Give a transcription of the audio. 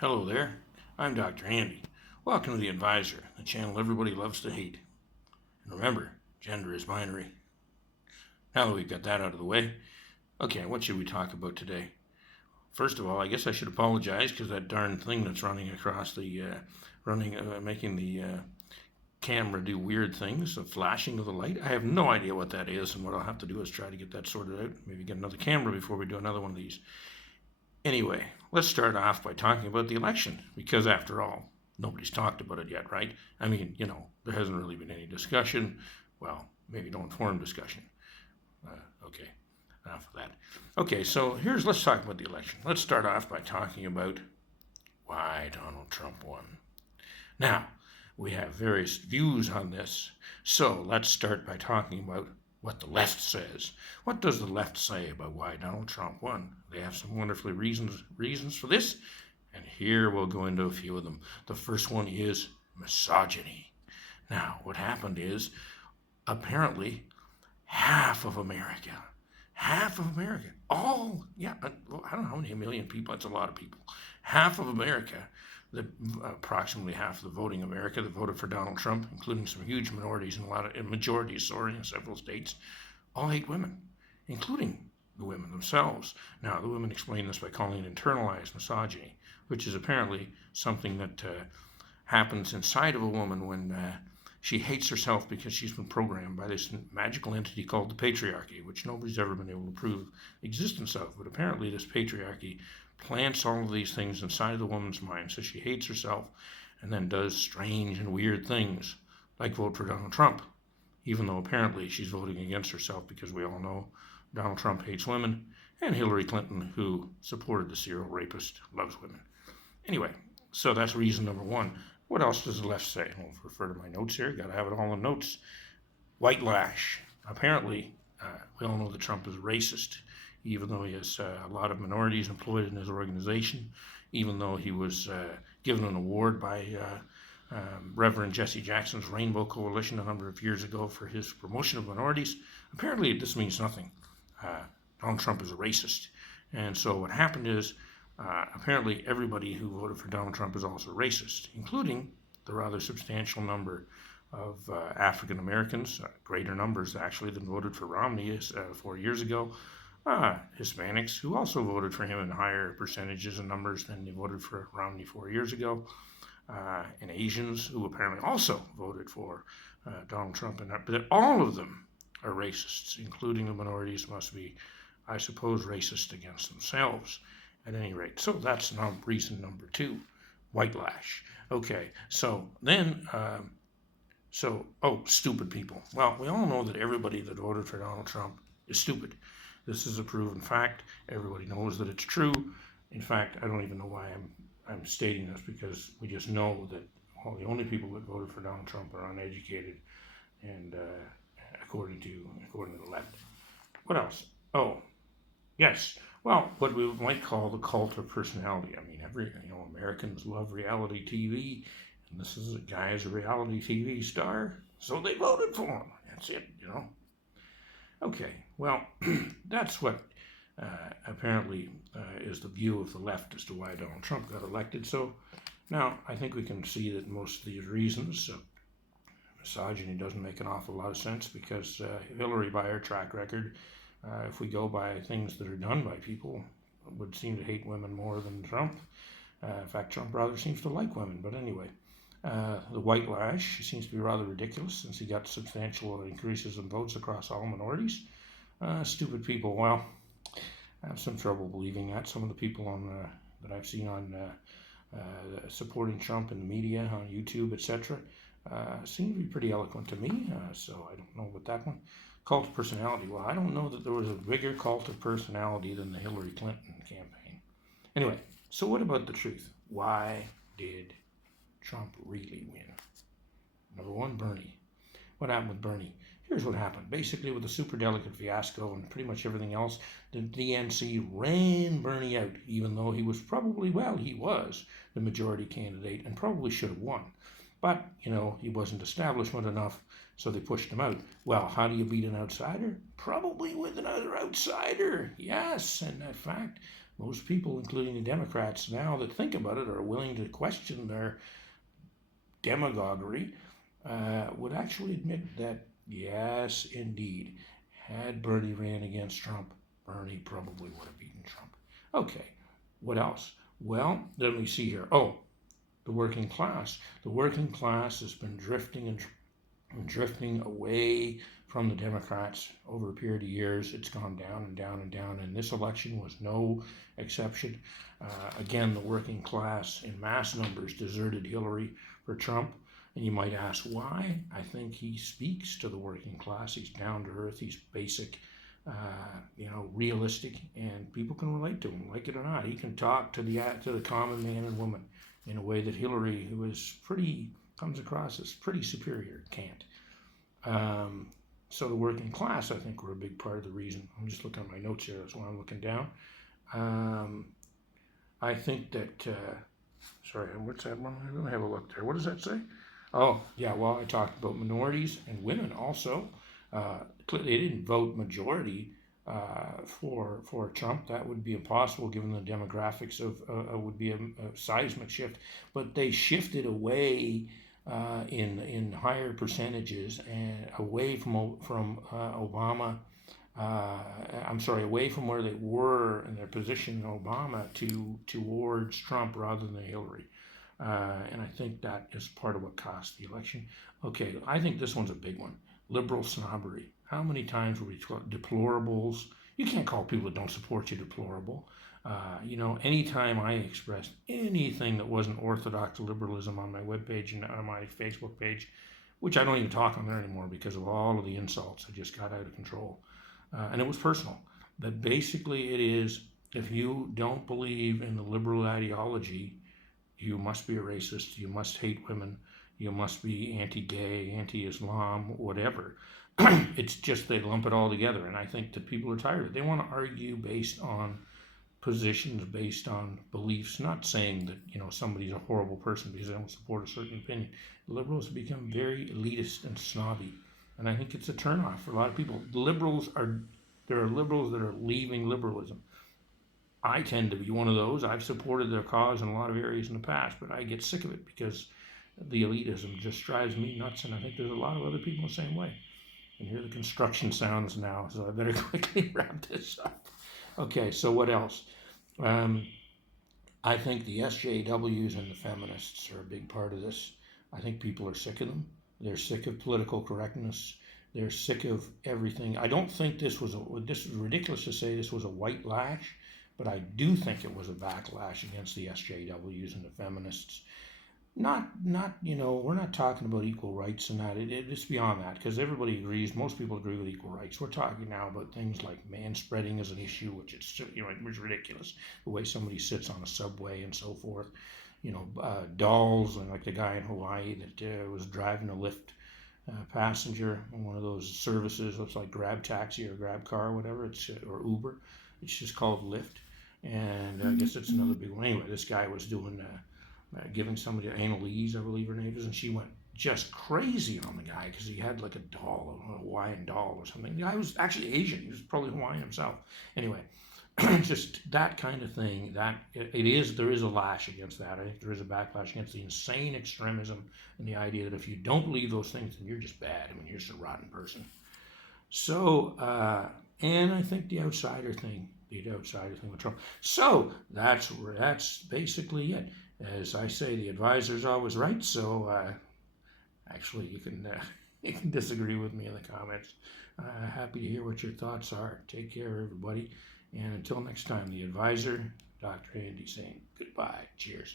Hello there, I'm Dr. Andy. Welcome to The Advisor, the channel everybody loves to hate. And remember, gender is binary. Now that we've got that out of the way, okay, what should we talk about today? First of all, I guess I should apologize because that darn thing that's running across the, making the camera do weird things, the flashing of the light. I have no idea what that is, and what I'll have to do is try to get that sorted out. Maybe get another camera before we do another one of these. Anyway, let's start off by talking about the election, because after all, nobody's talked about it yet, right? I mean, there hasn't really been any discussion. Well, maybe no informed discussion. Okay, enough of that. Okay, so let's talk about the election. Let's start off by talking about why Donald Trump won. Now, we have various views on this, so let's start by talking about what the left says. What does the left say about why Donald Trump won? They have some wonderful reasons for this, and here we'll go into a few of them. The first one is misogyny. Now, what happened is, apparently, half of America, I don't know how many million people, that's a lot of people, half of America, approximately half of the voting America that voted for Donald Trump, including some huge minorities and majorities in several states, all hate women, including the women themselves. Now, the women explain this by calling it internalized misogyny, which is apparently something that happens inside of a woman when she hates herself because she's been programmed by this magical entity called the patriarchy, which nobody's ever been able to prove the existence of. But apparently this patriarchy plants all of these things inside of the woman's mind, so she hates herself and then does strange and weird things, like vote for Donald Trump, even though apparently she's voting against herself, because we all know Donald Trump hates women, and Hillary Clinton, who supported the serial rapist, loves women. Anyway, so that's reason number one. What else does the left say? I'll refer to my notes here. Got to have it all in notes. White lash. Apparently, we all know that Trump is racist, even though he has a lot of minorities employed in his organization, even though he was given an award by Reverend Jesse Jackson's Rainbow Coalition a number of years ago for his promotion of minorities. Apparently, this means nothing. Donald Trump is a racist. And so what happened is, apparently everybody who voted for Donald Trump is also racist, including the rather substantial number of African Americans, greater numbers actually than voted for Romney 4 years ago, Hispanics who also voted for him in higher percentages and numbers than they voted for Romney 4 years ago, and Asians who apparently also voted for Donald Trump, but all of them are racists, including the minorities must be, I suppose, racist against themselves. At any rate, so that's reason number two, white lash. Okay, so then, stupid people. Well, we all know that everybody that voted for Donald Trump is stupid. This is a proven fact. Everybody knows that it's true. In fact, I don't even know why I'm stating this, because we just know that the only people that voted for Donald Trump are uneducated, and according to the left. What else? Oh, yes. Well, what we might call the cult of personality. I mean, Americans love reality TV, and this is a guy is a reality TV star, so they voted for him. That's it, Okay, well, that's what apparently is the view of the left as to why Donald Trump got elected. So now I think we can see that most of these reasons, misogyny doesn't make an awful lot of sense, because Hillary, by her track record, if we go by things that are done by people, would seem to hate women more than Trump. In fact, Trump rather seems to like women. But anyway, the white lash seems to be rather ridiculous, since he got substantial increases in votes across all minorities. Stupid people, well, I have some trouble believing that. Some of the people that I've seen on supporting Trump in the media, on YouTube, etc., seem to be pretty eloquent to me, so I don't know about that one. Cult of personality. Well, I don't know that there was a bigger cult of personality than the Hillary Clinton campaign. Anyway, so what about the truth? Why did Trump really win? Number one, Bernie. What happened with Bernie? Here's what happened. Basically, with the superdelegate fiasco and pretty much everything else, the DNC ran Bernie out, even though he was he was the majority candidate and probably should have won. But, he wasn't establishment enough, so they pushed him out. Well, how do you beat an outsider? Probably with another outsider. Yes, and in fact, most people, including the Democrats now that think about it, are willing to question their demagoguery, would actually admit that, yes, indeed, had Bernie ran against Trump, Bernie probably would have beaten Trump. Okay, what else? Well, let me see here. Oh, the working class. The working class has been drifting and drifting away from the Democrats over a period of years. It's gone down and down and down, and this election was no exception. Again, the working class in mass numbers deserted Hillary for Trump. And you might ask why. I think he speaks to the working class. He's down to earth. He's basic, realistic, and people can relate to him, like it or not. He can talk to the common man and woman in a way that Hillary, who is comes across as pretty superior, can't. So the working class, I think, were a big part of the reason. I'm just looking at my notes here. That's why I'm looking down. I think that. Sorry, what's that one? I'm gonna have a look there. What does that say? Oh, yeah, well, I talked about minorities and women also. They didn't vote majority for Trump. That would be impossible given the demographics would be a seismic shift. But they shifted away in higher percentages and away from Obama. Away from where they were in their position in Obama towards Trump rather than Hillary. And I think that is part of what cost the election. Okay, I think this one's a big one. Liberal snobbery. How many times were we taught deplorables? You can't call people that don't support you deplorable. Anytime I expressed anything that wasn't orthodox liberalism on my webpage and on my Facebook page, which I don't even talk on there anymore because of all of the insults, I just got out of control. And it was personal. But basically it is, if you don't believe in the liberal ideology, you must be a racist, you must hate women, you must be anti-gay, anti-Islam, whatever. It's just they lump it all together, and I think that people are tired of it. They want to argue based on positions, based on beliefs, not saying that somebody's a horrible person because they don't support a certain opinion. Liberals have become very elitist and snobby, and I think it's a turnoff for a lot of people. There are liberals that are leaving liberalism. I tend to be one of those. I've supported their cause in a lot of areas in the past, but I get sick of it because the elitism just drives me nuts, and I think there's a lot of other people the same way. And hear the construction sounds now, so I better quickly wrap this up. Okay, so what else? I think the SJWs and the feminists are a big part of this. I think people are sick of them. They're sick of political correctness. They're sick of everything. I don't think this is ridiculous to say this was a white lash, but I do think it was a backlash against the SJWs and the feminists. Not we're not talking about equal rights and that. It's beyond that, because everybody agrees, most people agree with equal rights. We're talking now about things like man-spreading as an issue, which it's ridiculous. The way somebody sits on a subway and so forth. Dolls, and like the guy in Hawaii that was driving a Lyft passenger on one of those services. Looks like Grab Taxi or Grab Car or whatever. Or Uber. It's just called Lyft. And I guess it's another big one. Anyway, this guy was doing giving somebody Annalise, I believe her name is, and she went just crazy on the guy because he had like a doll, a Hawaiian doll or something. The guy was actually Asian. He was probably Hawaiian himself. Anyway, just that kind of thing. There is a lash against that. I think there is a backlash against the insane extremism and the idea that if you don't believe those things, then you're just bad. I mean, you're just a rotten person. So, and I think the outsider thing with Trump. So that's basically it. As I say, the advisor's always right. So actually, you can disagree with me in the comments. Happy to hear what your thoughts are. Take care, everybody. And until next time, the advisor, Dr. Andy, saying goodbye. Cheers.